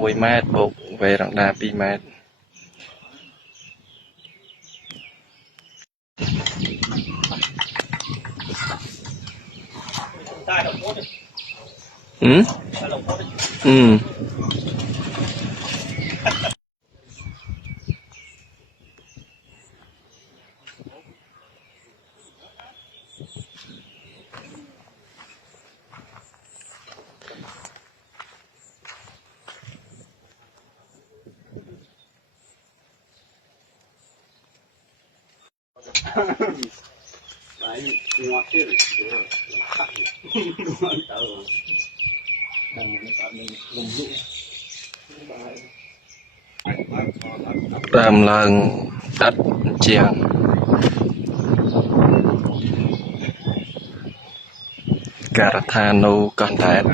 7 mét bột về rặng đà 2 mét Đấy, ngọt thế rồi. đàm lần đất chiang cả tha nô con đạn